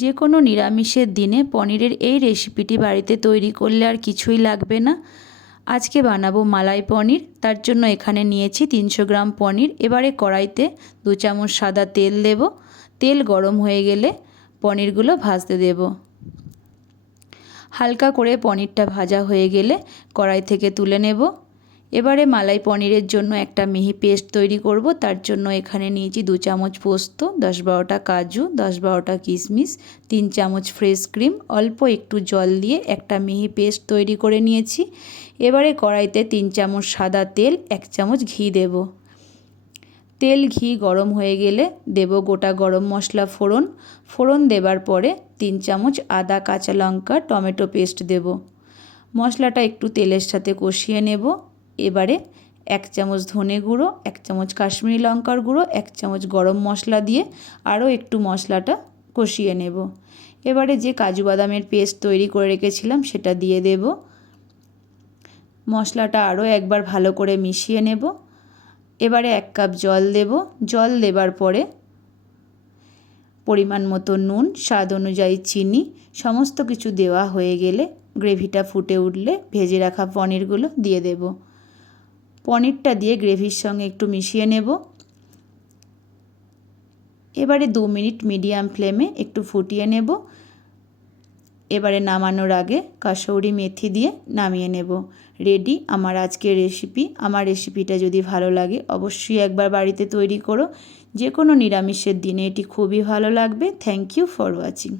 যে কোনো নিরামিষের দিনে পনিরের এই রেসিপিটি বাড়িতে তৈরি করলে আর কিছুই লাগবে না। আজকে বানাবো মালাই পনির। তার জন্য এখানে নিয়েছি 300 গ্রাম পনির। এবারে কড়াইতে 2 চামচ সাদা তেল দেব। তেল গরম হয়ে গেলে পনিরগুলো ভাজতে দেব। হালকা করে পনিরটা ভাজা হয়ে গেলে কড়াই থেকে তুলে নেব। এবারে মালাই পনিরের জন্য একটা মিহি পেস্ট তৈরি করব। তার জন্য এখানে নিয়েছি 2 চামচ পোস্ত, 10-12টা কাজু, 10-12টা কিশমিশ, 3 চামচ ফ্রেশ ক্রিম, অল্প একটু জল দিয়ে একটা মিহি পেস্ট তৈরি করে নিয়েছি। এবারে কড়াইতে 3 চামচ সাদা তেল, 1 চামচ ঘি দেব। তেল ঘি গরম হয়ে গেলে দেব গোটা গরম মশলা ফোড়ন। ফোড়ন দেবার পরে 3 চামচ আদা, কাঁচা লঙ্কা, টমেটো পেস্ট দেব। মশলাটা একটু তেলের সাথে কষিয়ে নেব। এবারে 1 চামচ ধনে গুঁড়ো, 1 চামচ কাশ্মীরি লঙ্কার গুঁড়ো, 1 চামচ গরম মশলা দিয়ে আরও একটু মশলাটা কষিয়ে নেব। এবারে যে কাজু বাদামের পেস্ট তৈরি করে রেখেছিলাম সেটা দিয়ে দেব। মশলাটা আরও একবার ভালো করে মিশিয়ে নেব। এবারে 1 কাপ জল দেব। জল দেবার পরে পরিমাণ মতো নুন, স্বাদ অনুযায়ী চিনি, সমস্ত কিছু দেওয়া হয়ে গেলে গ্রেভিটা ফুটে উঠলে ভেজে রাখা পনিরগুলো দিয়ে দেব। পনিরটা দিয়ে গ্রেভির সঙ্গে একটু মিশিয়ে নেব। এবারে 2 মিনিট মিডিয়াম ফ্লেমে একটু ফুটিয়ে নেব। এবারে নামানোর আগে কাসৌরি মেথি দিয়ে নামিয়ে নেব। রেডি আমার আজকের রেসিপি। আমার রেসিপিটা যদি ভালো লাগে অবশ্যই একবার বাড়িতে তৈরি করো। যে কোনো নিরামিষের দিনে এটি খুবই ভালো লাগবে। Thank you for watching.